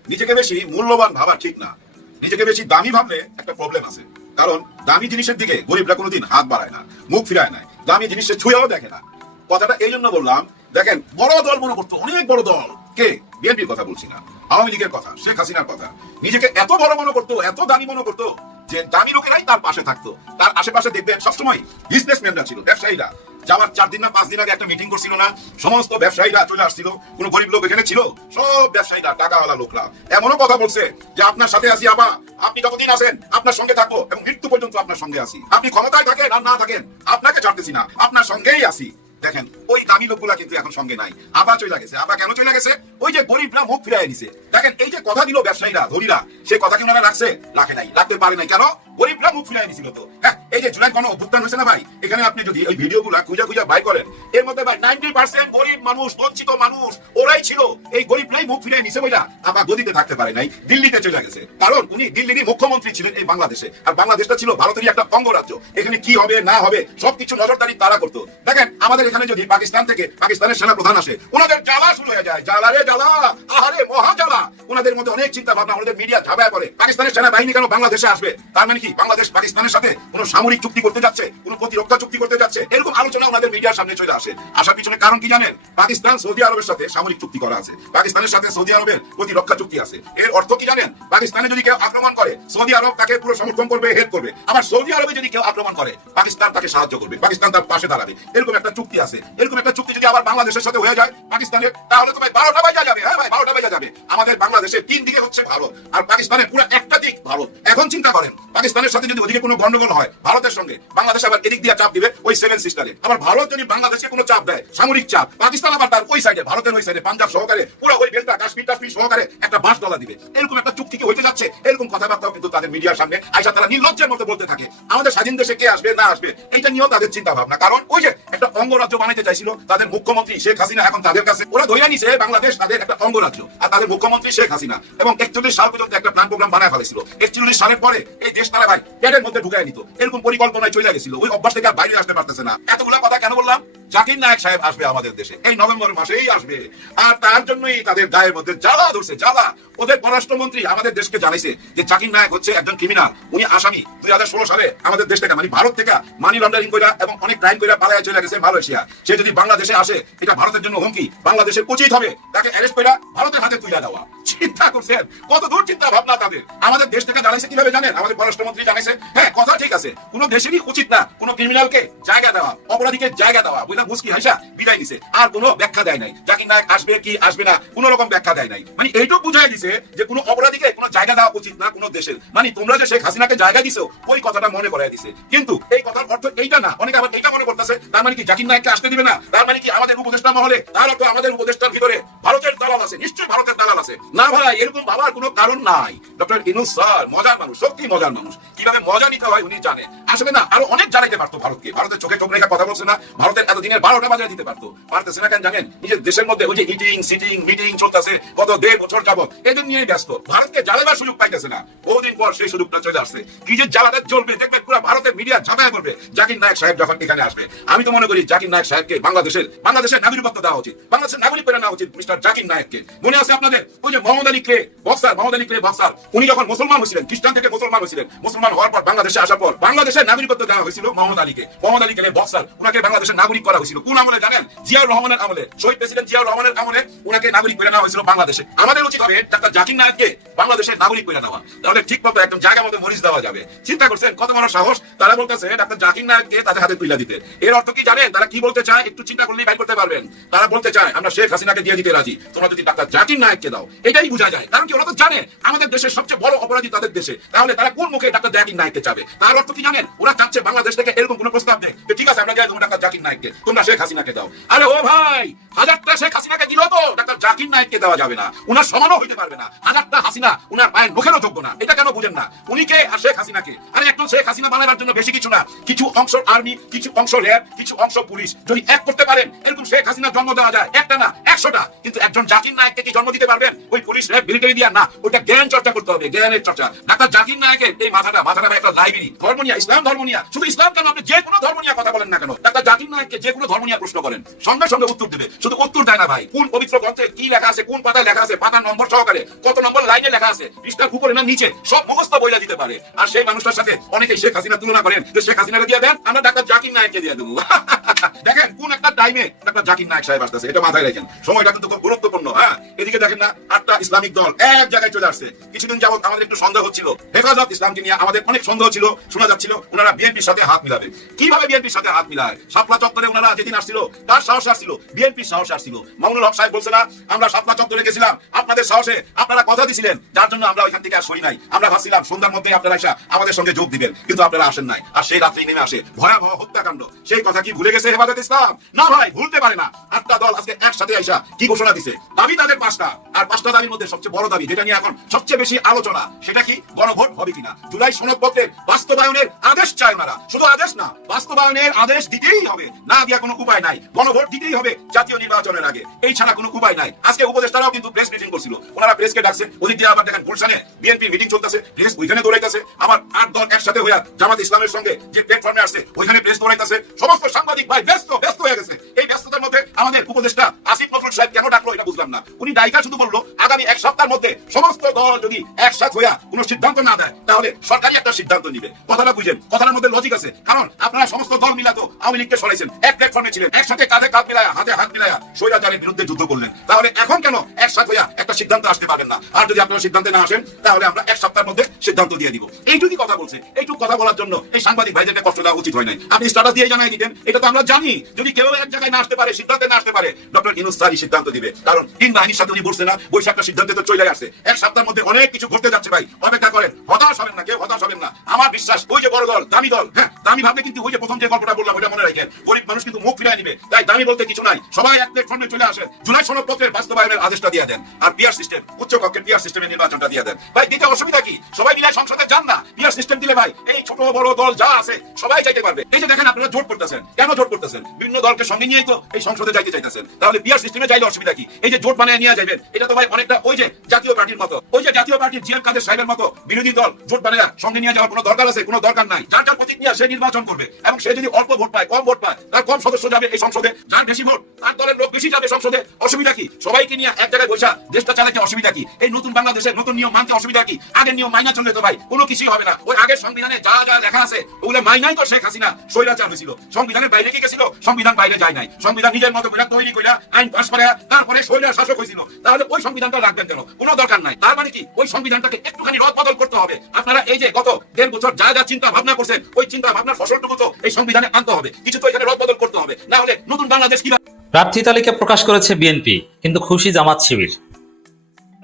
নিজেকে বেশি মূল্যবান ভাবা ঠিক না। নিজেকে বেশি দামি ভাবলে একটা প্রবলেম আছে। কারণ দামি জিনিসের দিকে গরিবরা কোনোদিন হাত বাড়ায় না, মুখ ফিরায় না। দামি জিনিসের ছুঁয়েও দেখে না। কথাটা এই জন্য বললাম, দেখেন, বড় দল মনে করতো, অনেক বড় দল। কে? বিএনপির কথা বলছি না। আওয়ামী লীগের কথা, শেখ হাসিনার কথা। নিজেকে এত বড় মনে করতো, এত দামি মনে করতো, যে দামি লোকেরাই তার পাশে থাকতো। তার আশেপাশে দেখবেন সবসময় বিজনেসম্যানরা ছিল, ব্যবসায়ীরা। যাওয়ার চার দিন না, পাঁচ দিন আগে একটা মিটিং করছিল না, সমস্ত ব্যবসায়ীরা চলে আসছিল। কোনো গরিব লোক এখানে ছিল? সব ব্যবসায়ীরা, টাকাওয়ালা লোকরা। এমনও কথা বলছে যে আপনার সাথে আসি আবা আপনি যতদিন আছেন? আপনার সঙ্গে থাকব এবং মৃত্যু পর্যন্ত আপনার সঙ্গে আসি আপনি ক্ষমতায় থাকেন আর না থাকেন, আপনাকে ছাড়তেছি না, আপনার সঙ্গেই আসি দেখেন, ওই দামি লোকগুলা কিন্তু এখন সঙ্গে নাই। আবার চলে গেছে। আবা কেন চলে গেছে? ওই যে গরিবরা মুখ ফিরাই নিছে। দেখেন, এই যে কথা দিল ব্যবসায়ীরা, ধনীরা সেই কথা কি ওনারা রাখছে? রাখে নাই, রাখতে পারে নাই। কেন? গরিবরা মুখ ফিরাই নিছিল তো। হ্যাঁ এই যে জুলাই কোনো অভ্যুত্থান হয়েছে না ভাই? এখানে আপনি যদি ওই ভিডিওগুলা খুঁজে খুঁজে বাই করেন, এর মধ্যে ভাই নাইনটি পার্সেন্ট গরিব মানুষ, বঞ্চিত মানুষ, ওরাই ছিল। এই গরিবরাই মুখ ফিরাই নিছে বইলা আবার গদিতে থাকতে পারে নাই, দিল্লিতে চলে গেছে। কারণ উনি দিল্লিরই মুখ্যমন্ত্রী ছিলেন এই বাংলাদেশে। আর বাংলাদেশটা ছিল ভারতেরই একটা অঙ্গরাজ্য। এখানে কি হবে, না হবে, সবকিছু নজরদারি তারা করতো। দেখেন, আমাদের এখানে যদি পাকিস্তান থেকে পাকিস্তানের সেনা প্রধান আসে ওনাদের জ্বালা শুরু হয়ে যায়। জ্বালা রে জ্বালা, আহারে মহা জ্বালা। ওনাদের মধ্যে অনেক চিন্তা ভাবনা ওনাদের মিডিয়া ঝাঁপায় পড়ে। পাকিস্তানের সেনাবাহিনী কেন বাংলাদেশে আসবে? তার মানে কি, বাংলাদেশ পাকিস্তানের সাথে কোনো সামরিক চুক্তি করতে যাচ্ছে, কোনো প্রতিরক্ষা চুক্তি করতে যাচ্ছে, এরকম আলোচনা ওনাদের মিডিয়ার সামনে চলে আসে। আসার পিছনে কারণ কি জানেন? পাকিস্তান সৌদি আরবের সাথে সামরিক চুক্তি করা আছে। পাকিস্তানের সাথে সৌদি আরবের প্রতিরক্ষা চুক্তি আছে। এর অর্থ কি জানেন? পাকিস্তানে যদি কেউ আক্রমণ করে, সৌদি আরব তাকে পুরো সমর্থন করবে হেল্প করবে। আবার সৌদি আরবে যদি কেউ আক্রমণ করে, পাকিস্তান তাকে সাহায্য করবে, পাকিস্তান তার পাশে দাঁড়াবে। এরকম একটা চুক্তি আছে। এরকম একটা চুক্তি যদি আবার বাংলাদেশের সাথে হয়ে যায়, পাকিস্তানের, তাহলে তো ভাই বারোটা বাজা যাবে। হ্যাঁ ভাই, বারোটা বাজা যাবে। আমাদের বাংলাদেশের তিন দিকে হচ্ছে ভারত, আর পাকিস্তানের পুরো একটা দিক ভারত। এখন চিন্তা করেন, পাকিস্তানের সাথে যদি ওদিকে কোনো গন্ডগোল হয় ভারতের সঙ্গে। বাংলাদেশ আবার এদিক দিয়ে চাপ দিবে ওই সেভেন সিস্টারে আবার ভারত যদি বাংলাদেশে কোনো চাপ দেয়, সামরিক চাপ, পাকিস্তান আবার তার ওই সাইডে ভারতের ওই সাইডে পাঞ্জাব সহকারে, পুরো ওই বেলটা কাশ্মীর টাশ্মীর সহকারে একটা বাস ডলা দিবে। এরকম একটা চুক্তি কি হইতে যাচ্ছে? এরকম কথাবার্তাও কিন্তু তাদের মিডিয়ার সামনে আইসা তারা নির্লজ্জের মতো বলতে থাকে। আমাদের স্বাধীন দেশে কে আসবে, না আসবে, এইটা নিয়েও তাদের চিন্তা ভাবনা কারণ ওই যে একটা অঙ্গরাজ্য বানাইতে চাইছিল তাদের মুখ্যমন্ত্রী শেখ হাসিনা, এখন তাদের কাছে ওরা ধরে নিছে বাংলাদেশ তাদের একটা অঙ্গরাজ্য, আর তাদের মুখ্যমন্ত্রী শেখ হাসিনা। এবং একচল্লিশ সাল পর্যন্ত একটা প্ল্যান প্রোগ্রাম বানায় ফেলেছিল। একচল্লিশ সালের পরে এই দেশ তারা ভাই, পেটের মধ্যে ঢুকায় নিত। এরকম পরিকল্পনায় চলে গেছিল। ওই অভ্যাস থেকে আর বাইরে আসতে পারতেছে না। এতগুলো কথা কেন বললাম? জাকির নায়ক সাহেব আসবে আমাদের দেশে। এই নভেম্বর মাসেই আসবে। আর তার জন্যই তাদের গায়ের মধ্যে জ্বালা ধরছে, জ্বালা। ওদের পররাষ্ট্রমন্ত্রী আমাদের দেশকে জানাইছে যে জাকির নায়ক হচ্ছে একজন ক্রিমিনাল উনি আসামি। দুই হাজার ষোলো সালে আমাদের দেশ থেকে মানে ভারত থেকে মানি লন্ডারিং কইরা এবং অনেক ক্রাইম কইরা পালায় চলে গেছে মালয়েশিয়া। সে যদি বাংলাদেশে আসে, এটা ভারতের জন্য হুমকি। বাংলাদেশের উচিত হবে তাকে অ্যারেস্ট কইরা ভারতের হাতে তুলে দেওয়া। চিন্তা করছেন? কত দূর চিন্তা ভাবনা তাদের? আমাদের দেশ থেকে জানাইছে কীভাবে জানেন? আমাদের পররাষ্ট্রমন্ত্রী জানাইছে হ্যাঁ কথা ঠিক আছে। কোন দেশেরই উচিত না কোন ক্রিমিনালকে জায়গা দেওয়া, অপরাধীকে জায়গা দেওয়া। বুঝলা মুসকি হাসা, বিদায় দিছে আর কোনো ব্যাখ্যা দেয় নাই। জাকির নায়ক আসবে কি আসবে না, কোন রকম ব্যাখ্যা দেয় নাই। মানে এইটুকু বুঝাই দিছে যে কোনো অপরাধীকে কোনো জায়গা দেওয়া উচিত না কোনো দেশের। মানে তোমরা যে শেখ হাসিনাকে জায়গা দিছো, ওই কথাটা মনে করাই দিছে। কিন্তু এই কথার অর্থ এইটা না। অনেকে আবার এইটা মনে করতেছে, তার মানে কি জাকির নায়ককে আসতে দিবে না? তার মানে কি আমাদের উপদেষ্টা মহলে তার অর্থ আমাদের উপদেষ্টার ভিতরে ভারতের দালাল আছে, নিশ্চয়ই ভারতের দালাল আছে। না ভাই, এরকম ভাবার কোনো কারণ নাই। ডক্টর ইনুস স্যার, মজার মানুষ সত্যি মজার মানুষ। কীভাবে মজা নিতে হয় উনি জানে। আসলে না, আরও অনেক জানাইতে পারতো ভারতকে। ভারতের চোখে চোখ রেখা কথা বলছে না, ভারতের এতদিন দিনের বারোটা বাজারে দিতে পারতো। পারতেছে না কেন জানেন? নিজের দেশের মধ্যে ওই যে ইটিং সিটিং মিটিং চলতেছে, কত দেড় বছর যাবত এদের নিয়ে ব্যস্ত। ভারতকে জ্বালাবার সুযোগ পাইতেছে না। বহুদিন পর সেই সুযোগটা চলে আসছে। কি যে জ্বালাতে চলবে দেখবেন পুরো ভারতের মিডিয়া ঝামেলা করবে জাকির নায়ক সাহেব যখন এখানে আসবে, আমি তো মনে করি জাকির নায়ক সাহেবকে বাংলাদেশের বাংলাদেশের নাগরিকত্ব দেওয়া উচিত। বাংলাদেশের নাগরিক করে নেওয়া উচিত মিস্টার জাকির নায়ককে। মনে আছে আপনাদের? ওই যে মোহাম্মদ আলী কে, বক্সার, মোহাম্মদ আলী কে, বক্সার। উনি যখন মুসলমান হয়েছিলেন, খ্রিস্টান থেকে মুসলমান হয়েছিলেন, মুসলমান হওয়ার পর বাংলাদেশে আসার পর বাংলাদেশের নাগরিকত্ব দেওয়া হয়েছিল মোহাম্মদ আলীকে। মোহাম্মদ আলী কে বক্সার উনাকে বাংলাদেশের নাগরিক করা হয়েছিল। কোন আমলে জানেন? জিয়াউর রহমানের আমলে। শহীদ প্রেসিডেন্ট জিয়াউর রহমানের আমলে উনাকে নাগরিক করে নেওয়া হয়েছিল বাংলাদেশে। আমাদের উচিত হবে ডাক্তার জাকির নায়ককে বাংলাদেশের নাগরিক করে নেওয়া। তাহলে ঠিক মতো একদম জায়গা মতো মরিচ দেওয়া যাবে। চিন্তা করছেন, কত বড় সাহস? তারা বলতেছে, ডাক্তার জাকির নায়ককে তাদের হাতে তুলে দিতে। এর অর্থ কি জানেন? তারা কি বলতে চায়? একটু চিন্তা করলেই বাইর করতে পারবেন। তারা বলতে চায়, আমরা শেখ হাসিনাকে দিয়ে দিতে রাজি। তোমরা যদি ডাক্তার জাকির নায়ককে দাও। এটাই বোঝা যায়। কারণ কি ওরা তো জানে, আমাদের দেশের সবচেয়ে বড় অপরাধী তাদের দেশে। তাহলে তারা কোন মুখে ডাক্তার জাকির নায়ককে চাবে? তার অর্থ কি জানেন? ওরা চাচ্ছে বাংলাদেশ থেকে এরকম কোনো প্রস্তাব দেয় যে ঠিক আছে আমরা যাই তোমার ডাক্তার জাকির নায়ককে তোমরা শেখ হাসিনাকে দাও। আরে ও ভাই, হাজারটা শেখ হাসিনাকে দিল তো, ডাক্তার জাকির নায়ককে দেওয়া যাবে না। উনার সমানও হইতে পারবে না। হাজারটা হাসিনা উনার পায়ের মুখেরও যোগ্য না। এটা কেন বুঝেন না? উনি কে আর শেখ হাসিনাকে? আরে একটু শেখ হাসিনা বানাবার জন্য বেশি কিছু না। কিছু অংশ আর্মি, কিছু অংশ র্যাব, কিছু অংশ পুলিশ। যদি এক করতে পারেন, এরকম শেখ হাসিনা জন্ম দেওয়া যায়। একটা না, একশোটা। কিন্তু একজন জাকির নায়ককে কি জন্ম দিতে পারবেন? ওই পুলিশ, র্যাব মিলিটারি দিয়া না। ওটা জ্ঞান চর্চা করতে হবে, জ্ঞানের চর্চা। ডাক্তার জাকির নায়কের এই মাথাটা মাথাটা একটা লাইব্রেরি ধর্ম নিয়ে, ইসলাম ধর্ম নিয়ে। শুধু ইসলাম কেন, আপনি যে কোনো ধর্ম নিয়ে কথা বলেন না কেন। ডাক্তার জাকির নায়ককে যে কোনো ধর্ম নিয়ে প্রশ্ন করেন। সঙ্গে সঙ্গে উত্তর দেবে। শুধু উত্তর দেয় না ভাই। কোন পবিত্র গ্রন্থে কি লেখা আছে, কোন পাতায় লেখা আছে, পাতার নম্বর সহকারে কত নম্বর লাইনে লেখা আছে পৃষ্ঠার উপরে না নিচে, সব মুখস্থ বইলা দিতে পারে। আর সেই মানুষটার সাথে অনেকে শেখ হাসিনা তুলনা করেন যে শেখ হাসিনাকে দিয়ে দেন, আমরা ডাক্তার জাকির নায়ককে দিয়ে দেবো। দেখেন কোন একটা টাইমে ডাক্তার জাকির নায়ক সাহেব আসতেছে, এটা মাথায় সময়টা কিন্তু খুব গুরুত্বপূর্ণ হ্যাঁ? এদিকে দেখেন না, আটটা ইসলামিক দল এক জায়গায় চলে আসছে। কিছুদিন যাবত আমাদের একটু সন্দেহ হচ্ছিল। হেফাজত ইসলামকে নিয়ে আমাদের অনেক সন্দেহ ছিল, শোনা যাচ্ছিল, ওনারা বিএনপির সাথে হাত মিলাবে। কীভাবে বিএনপির সাথে হাত মিলায়? শাপলা চত্বরে ওনারা যেদিন আসছিল, তার সাহস আসছিল, বিএনপির সাহস আসছিল। মামুনুল হক সাহেব বলছে, না, আমরা শাপলা চত্বরে গেছিলাম, আপনাদের সাহসে আপনারা কথা দিছিলেন, যার জন্য আমরা ওইখান থেকে আর সই নাই। আমরা ভাবছিলাম সন্ধ্যার মধ্যে আপনারা এসে আমাদের সঙ্গে যোগ দিবেন, কিন্তু আপনারা আসেন নাই। আর সেই রাত্রেই নেমে আসে ভয়াবহ হত্যাকাণ্ড। সেই কথা কি ভুলে গেছে হেফাজত ইসলাম? না ভাই, ভুলতে পারে না। আটটা দল আজকে একসাথে আইসা কি ঘোষণা দিছে? দাবি তাদের পাঁচটা। আর পাঁচটা দাবির মধ্যে সবচেয়ে বড় দাবি, যেটা নিয়ে এখন সবচেয়ে বেশি আলোচনা, সেটা কি গণভোট হবে কিনা? জুলাই সনদপত্রের বাস্তবায়নের আদেশ চায় ওনারা। শুধু আদেশ না, বাস্তবায়নের আদেশ দিতেই হবে। না দিয়া কোনো উপায় নাই। গণভোট দিতেই হবে জাতীয় নির্বাচনের আগে। এই ছাড়া কোনো উপায় নাই। আজকে উপদেষ্টারাও কিন্তু প্রেস মিটিং করছিল। ওনারা প্রেসকে ডাকছে। ওদিক দিয়ে আবার দেখেন গুলশানে বিএনপি মিটিং চলতেছে। প্রেস ওইখানে দৌড়াইতেছে। আবার আট দল একসাথে হইয়া জামাত ইসলামের সঙ্গে যে প্ল্যাটফর্মে আসছে, ওইখানে প্রেস দৌড়াইতেছে। সমস্ত সাংবাদিক ভাই ব্যস্ত ব্যস্ত হয়ে গেছে। এই ব্যস্ততার মধ্যে আমাদের উপদেষ্টা আসিফ নজরুল সাহেব কেন ডাকলো এটা বুঝলাম না। উনি ডাইকা শুধু বলল, আগামী এক সপ্তাহের মধ্যে সমস্ত দল যদি একসাথ হইয়া কোনো সিদ্ধান্ত না দেয়, তাহলে সরকারি একটা সিদ্ধান্ত নিবে। কথাটা বুঝেন। কথাটার মধ্যে লজিক আছে। কারণ আপনারা সমস্ত দল মিলাতো আওয়ামী লীগকে সরাইছেন। এক প্ল্যাটফর্মে ছিলেন। একসাথে কাঁধে কাঁধ মিলায়া, হাতে হাত মিলায়া স্বৈরাচারের বিরুদ্ধে যুদ্ধ করলেন। তাহলে এখন কেন একসাথ হইয়া একটা সিদ্ধান্ত আসতে পারবেন না? আর যদি আপনারা সিদ্ধান্তে না আসেন, তাহলে আমরা এক সপ্তাহের মধ্যে সিদ্ধান্ত দিয়ে দিব। এইটুকু কথা বলছে। এইটুকু কথা বলার জন্য এই সাংবাদিক ভাইদেরকে কষ্ট দেওয়া উচিত হয় নাই। আপনি স্ট্যাটাস দিয়ে জানাই দিতেন। এটা তো আমরা জানি। যদি কেউ এক জায়গায় না আসতে পারে, সিদ্ধান্তে না আসতে পারে, ডক্টর ইনুস স্যারই সিদ্ধান্ত দিবে। কারণ তিন বাহিনীর সাথে উনি বসছে না, বৈশাখটা সিদ্ধান্তে তো চলে আসছে। এক সপ্তাহের মধ্যে অনেক কিছু ঘটতে যাচ্ছে ভাই। অপেক্ষা করেন, হতাশ হবেন না কেউ, হতাশ হবেন না। আমার বিশ্বাস, ওই যে বড় দল, দামি দল হ্যাঁ দামি ভাবলে কিন্তু ওই যে প্রথম যে গল্পটা বললাম, ওটা মনে রাখেন। গরিব মানুষ কিন্তু মুখ ফিরাই নিবে। তাই দামি বলতে কিছু নাই। সবাই এক প্ল্যাটফর্মে চলে আসেন জুলাই সনদপত্রের বাস্তবায়নের আদেশটা দিয়ে দেন আর পিয়ার সিস্টেম উচ্চ কক্ষের পিয়ার সিস্টেমের নির্বাচনটা দিয়ে দেন। ভাই, দিতে অসুবিধা কি? সবাই মিলে সংসদে যান না। পিয়ার সিস্টেম দিলে ভাই, এই ছোট বড় দল যা আছে, সবাই চাইতে পারবে। এই যে দেখেন আপনারা জোট করতেছেন কেন জোট করতেছেন বিভিন্ন দলকে সঙ্গে নিয়েই তো এই সংসদে যাইতে চাইতেছেন। তাহলে পিয়ার সিস্টেমে যাইলে অসুবিধা কি? এই যে জোট বানিয়ে নিয়ে যাবেন এটা তো ভাই অনেকটা ওই যে জাতীয় পার্টির মতো। ওই যে জাতীয় পার্টির জিএম কাদের সাহেবের মতো বিরোধী দল জোট বানিয়ে সঙ্গে নিয়ে যাওয়ার কোনো দরকার আছে? কোনো দরকার নাই। যার যার প্রতীক নিয়ে সে নির্বাচন করবে। এবং সে যদি অল্প ভোট পায়, কম ভোট তার কম সদস্য যাবে এই সংসদে, যার বেশি ভোট, তার দলের লোক বেশি যাবে সংসদে। অসুবিধা কি? সবাইকে নিয়ে এক জায়গায় বসা, দেশটা চালাতে অসুবিধা কি? এই নতুন বাংলাদেশের নতুন নিয়ম মানতে অসুবিধা কি? আগের নিয়ম মাইনা তো ভাই, কোনো কিছুই হবে না। ওই আগের সংবিধানে যা যা লেখা আছে, ওগুলো মাইনাই তো শেখ হাসিনা স্বৈরাচার হয়েছিল। সংবিধানের বাইরে কি গেছিল? সংবিধান বাইরে যায় নাই। সংবিধান নিজের মতো করে তৈরি আইন করে, তারপরে স্বৈরা শাসক হয়েছিল। তাহলে ওই সংবিধানটা রাখবেন কেন? কোনো দরকার নাই। তার মানে কি? ওই সংবিধানটাকে একটুখানি রদ বদল করতে হবে। আপনারা এই যে গত দেড় বছর যা যা চিন্তা ভাবনা করছেন, ওই চিন্তা ভাবনার ফসলটুকু তো এই সংবিধানে আনতে হবে। কিছু তো এখানে রদ বদল করতে হবে। না হলে নতুন বাংলাদেশ কীভাবে প্রার্থী তালিকা প্রকাশ করেছে বিএনপি, কিন্তু খুশি জামাত শিবির।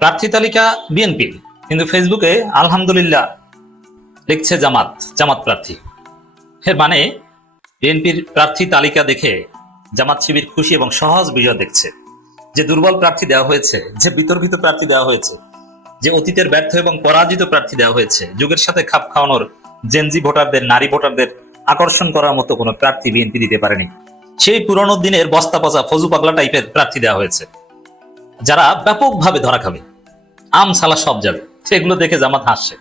প্রার্থী তালিকা বিএনপির, কিন্তু ফেসবুকে আলহামদুলিল্লাহ লিখছে জামাত জামাত প্রার্থী। এর মানে বিএনপির প্রার্থী তালিকা দেখে জামাত শিবির খুশি এবং সহজ বিজয় দেখছে। যে দুর্বল প্রার্থী দেওয়া হয়েছে, যে বিতর্কিত প্রার্থী দেওয়া হয়েছে, যে অতীতের ব্যর্থ এবং পরাজিত প্রার্থী দেওয়া হয়েছে, যুগের সাথে খাপ খাওয়ানোর জেনজি ভোটারদের নারী ভোটারদের আকর্ষণ করার মতো কোনো প্রার্থী বিএনপি দিতে পারেনি। সেই পুরনো দিনের বস্তা পচা ফজু পাগলা টাইপের প্রার্থী দেওয়া হয়েছে। যারা ব্যাপকভাবে ধরা খাবে। আম সালা সব যাবে। সেগুলো দেখে জামাত হাসছে।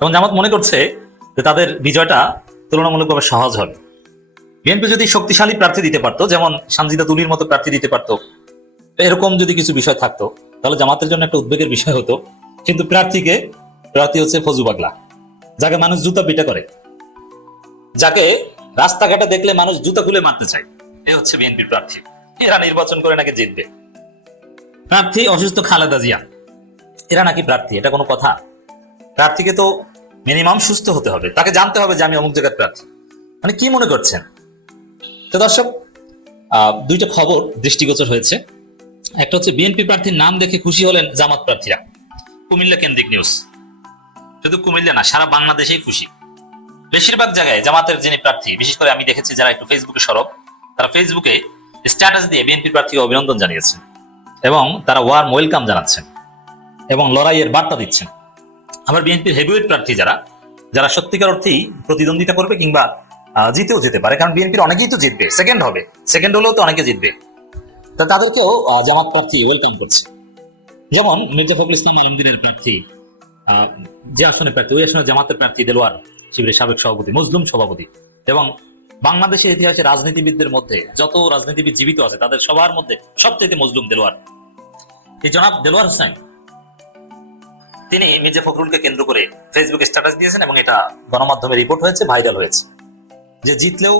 এবং জামাত মনে করছে যে তাদের বিজয়টা তুলনামূলকভাবে সহজ হবে। বিএনপি যদি শক্তিশালী প্রার্থী দিতে পারতো, যেমন সানজিদা তুলির মতো প্রার্থী দিতে পারতো, এরকম যদি কিছু বিষয় থাকতো, তাহলে জামাতের জন্য একটা উদ্বেগের বিষয় হতো। কিন্তু প্রার্থীকে প্রার্থী হচ্ছে ফজু পাগলা। যাকে মানুষ জুতা পিটা করে। যাকে রাস্তাঘাটে দেখলে মানুষ জুতা খুলে মারতে চায়। এ হচ্ছে বিএনপির প্রার্থী। এরা নির্বাচন করে নাকি জিতবে? প্রার্থী অসুস্থ খালেদা জিয়া। এরা নাকি প্রার্থী? এটা কোনো কথা? প্রার্থীকে তো মিনিমাম সুস্থ হতে হবে। তাকে জানতে হবে যে আমি অমুক জায়গার প্রার্থী। মানে কি মনে করছেন? তো দর্শক দুইটা খবর দৃষ্টিগোচর হয়েছে। একটা হচ্ছে বিএনপি প্রার্থীর নাম দেখে খুশি হলেন জামাত প্রার্থীরা। কুমিল্লা কেন্দ্রিক নিউজ। শুধু কুমিল্লা না, সারা বাংলাদেশেই খুশি। বেশিরভাগ জায়গায় জামাতের যিনি প্রার্থী, বিশেষ করে আমি দেখেছি যারা একটু ফেসবুকে সরব, তারা ফেসবুকে স্ট্যাটাস দিয়ে বিএনপি প্রার্থীকে অভিনন্দন জানিয়েছেন এবং তারা ওয়ার্ম ওয়েলকাম জানাচ্ছেন এবং লড়াইয়ের বার্তা দিচ্ছেন। আবার বিএনপির হেভিওয়েট প্রার্থী যারা যারা সত্যিকার অর্থেই প্রতিদ্বন্দ্বিতা করবে কিংবা জিতেও যেতে পারে, কারণ বিএনপির অনেকেই তো জিতবে সেকেন্ড হবে সেকেন্ড হলেও তো অনেকে জিতবে। তা তাদেরকেও জামাত প্রার্থী ওয়েলকাম করছে। যেমন মির্জা ফখরুল ইসলাম আলমদিনের প্রার্থী যে আসনে প্রার্থী, ওই আসনে জামাতের প্রার্থী দেলোয়ার শিবিরের সাবেক সভাপতি মজলুম সভাপতি এবং বাংলাদেশের ইতিহাসে রাজনীতিবিদদের মধ্যে যত রাজনীতিবিদ জীবিত আছে, তাদের সবার মধ্যে সবচেয়ে মজলুম দেলোয়ার। এই জনাব দেলোয়ার হোসেন, তিনি মির্জা ফখরুলকে কেন্দ্র করে ফেসবুকে স্ট্যাটাস দিয়েছেন এবং এটা গণমাধ্যমে রিপোর্ট হয়েছে ভাইরাল হয়েছে। যে জিতলেও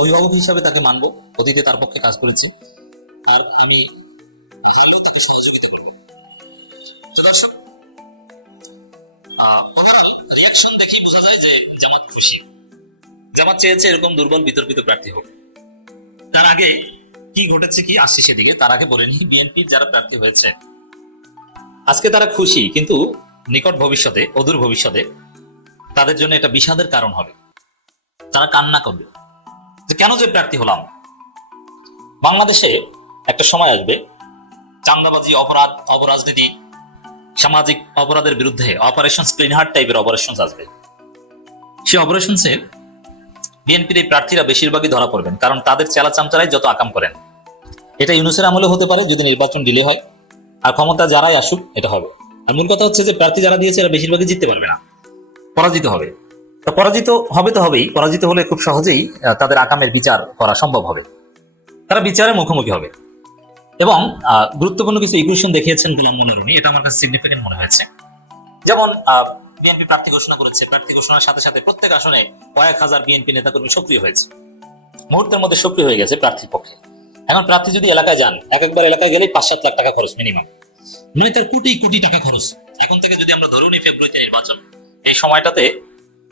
অভিভাবক হিসাবে তাকে মানবো, অতীতে তার পক্ষে কাজ করেছি। আর আমি সহযোগিতা করব। দর্শক ওভারঅল রিয়াকশন দেখেই বোঝা যায় যে জামাত খুশি। জামাত চেয়েছে এরকম দুর্বল, বিতর্কিত প্রার্থী হোক। তার আগে কি ঘটেছে, কি আসছে সেদিকে, তার আগে বলে নি বিএনপির যারা প্রার্থী হয়েছে, আজকে তারা খুশি, কিন্তু নিকট ভবিষ্যতে, অদূর ভবিষ্যতে তাদের জন্য এটা বিষাদের কারণ হবে। তারা কান্না করবে। যে কেন যে প্রার্থী হলাম? বাংলাদেশে একটা সময় আসবে চান্দাবাজি অপরাধ, অপরাজনীতি সামাজিক অপরাধের বিরুদ্ধে অপারেশন স্ক্রিন হার্ট টাইপের অপারেশন আসবে। সেই অপারেশনসে বিএনপির এই প্রার্থীরা বেশিরভাগই ধরা পড়বেন, কারণ তাদের চেলা চামচারাই যত আকাম করেন। এটা ইউনুসের আমলে হতে পারে, যদি নির্বাচন ডিলে হয়। আর ক্ষমতা যারাই আসুক, এটা হবে। আর মূল কথা হচ্ছে যে, প্রার্থী যারা দিয়েছে, এরা বেশিরভাগই জিততে পারবে না। পরাজিত হবে। তো পরাজিত হবে তো হবেই, পরাজিত হলে খুব সহজেই তাদের আকামের বিচার করা সম্ভব হবে। তারা বিচারের মুখোমুখি হবে। এবং গুরুত্বপূর্ণ কিছু ইকুয়েশন দেখিয়েছেন গোলাম মোল্লা রনি এটা আমার কাছে সিগনিফিকেন্ট মনে হয়েছে। যেমন বিএনপি প্রার্থী ঘোষণা করেছে। প্রার্থী ঘোষণার সাথে সাথে প্রত্যেক আসনে কয়েক হাজার বিএনপি নেতাকর্মী সক্রিয় হয়েছে। মুহূর্তের মধ্যে সক্রিয় হয়ে গেছে প্রার্থীর পক্ষে। এখন প্রার্থী যদি এলাকায় যান, এক একবার এলাকায় গেলেই পাঁচ সাত লাখ টাকা খরচ মিনিমাম মানে তার কোটি কোটি টাকা খরচ। এখন থেকে যদি আমরা ধরুন ফেব্রুয়ারিতে নির্বাচন, এই সময়টাতে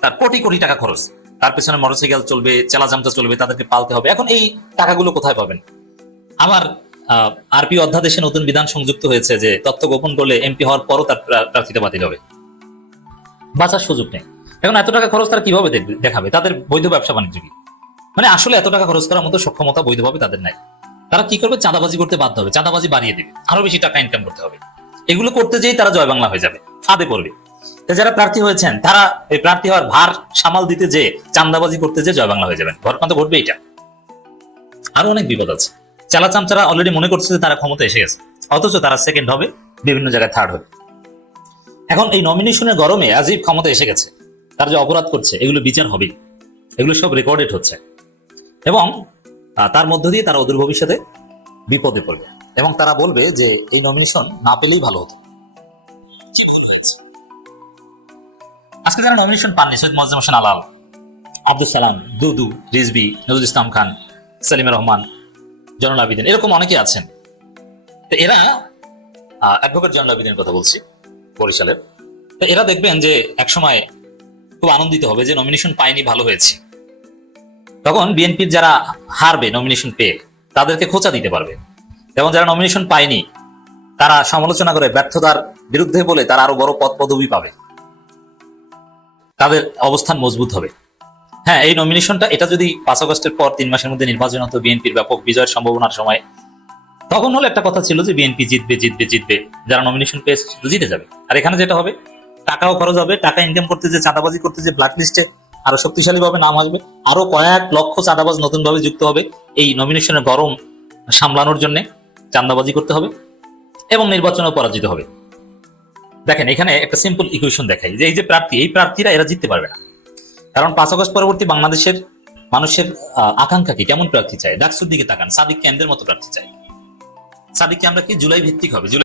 তার কোটি কোটি টাকা খরচ। তার পেছনে মোটরসাইকেল চলবে চেলা চামচা চলবে, তাদেরকে পালতে হবে। এখন এই টাকাগুলো কোথায় পাবেন? আমার আরপি অধ্যাদেশে নতুন বিধান সংযুক্ত হয়েছে যে তথ্য গোপন করলে এমপি হওয়ার পরও তার প্রা- প্রার্থিতা বাতিল হবে। বাঁচার সুযোগ নেই। এখন এত টাকা খরচ তারা কীভাবে দেখাবে তাদের বৈধ ব্যবসা বাণিজ্য কি? মানে আসলে এত টাকা খরচ করার মতো সক্ষমতা বৈধভাবে তাদের নাই। তারা কি করবে? চাঁদাবাজি করতে বাধ্য হবে। চাঁদাবাজি বাড়িয়ে দেবে। আরও বেশি টাকা ইনকাম করতে হবে। এগুলো করতে যেই তারা জয় বাংলা হয়ে যাবে। ফাঁদে পড়বে। যারা প্রার্থী হয়েছেন, তারা এই প্রার্থী হওয়ার ভার সামাল দিতে যে চান্দাবাজি করতে যে জয় বাংলা হয়ে যাবেন। ভর তো ঘটবে এটা। আরও অনেক বিপদ আছে। চালা চামচারা অলরেডি মনে করছে যে তারা ক্ষমতা এসে গেছে। অথচ তারা সেকেন্ড হবে, বিভিন্ন জায়গায় থার্ড হবে। এখন এই নমিনেশনের গরমে আজিব ক্ষমতা এসে গেছে। তার যে অপরাধ করছে, এগুলো বিচার হবে এগুলো সব রেকর্ডেড হচ্ছে। এবং তার মধ্য দিয়ে তারা অদূর ভবিষ্যতে বিপদে পড়বে। এবং তারা বলবে যে, এই নমিনেশন না পেলেই ভালো হতো। আজকে যারা নমিনেশন পাননি, সৈয়দ মজ্জাম হোসেন আলাল আব্দুল সালাম, দুদু, রিজবি, নজরুল ইসলাম খান, সালিমা রহমান জয়নুল আবিদিন এরকম অনেকে আছেন। তো এরা অ্যাডভোকেট জয়নুল আবিদিনের কথা বলছি, বরিশালের। তো এরা দেখবেন যে একসময় খুব আনন্দিত হবে যে নমিনেশন পায়নি, ভালো হয়েছে। তখন বিএনপির যারা হারবে নমিনেশন পেয়ে, তাদেরকে খোঁচা দিতে পারবে। এবং যারা নমিনেশন পায়নি, তারা সমালোচনা করে ব্যর্থতার বিরুদ্ধে বলে তারা আরও বড় পদ পদবি পাবে। তাদের অবস্থান মজবুত হবে। হ্যাঁ এই নমিনেশনটা এটা যদি পাঁচ আগস্টের পর তিন মাসের মধ্যে নির্বাচন হতো, বিএনপির ব্যাপক বিজয়ের সম্ভাবনার সময়, তখন হলো একটা কথা ছিল যে বিএনপি জিতবে জিতবে জিতবে। যারা নমিনেশন পেয়ে জিতে যাবে। আর এখানে যেটা হবে, টাকাও খরচ হবে, টাকা ইনকাম করতে যে চাঁদাবাজি করতে যে ব্ল্যাক লিস্টে আরও শক্তিশালী ভাবে নাম আসবে, আরও কয়েক লক্ষ চাঁদাবাজ নতুন ভাবে যুক্ত হবে এই নমিনেশনের গরম সামলানোর জন্য চাঁদাবাজি করতে হবে এবং নির্বাচনেও পরাজিত হবে। দেখেন, এখানে একটা সিম্পল ইকুয়েশন দেখাই, যে এই যে প্রার্থী, এই প্রার্থীরা এরা জিততে পারবে না। কারণ পাঁচ আগস্ট পরবর্তী বাংলাদেশের মানুষের আকাঙ্ক্ষা কি? কেমন প্রার্থী চাই ডাকসুর দিকে তাকান। সাদিক কেন্দ্রের মতো প্রার্থী চাই সাদিককে আমরা কি? জুলাই ভিত্তিক হবে। জুলাই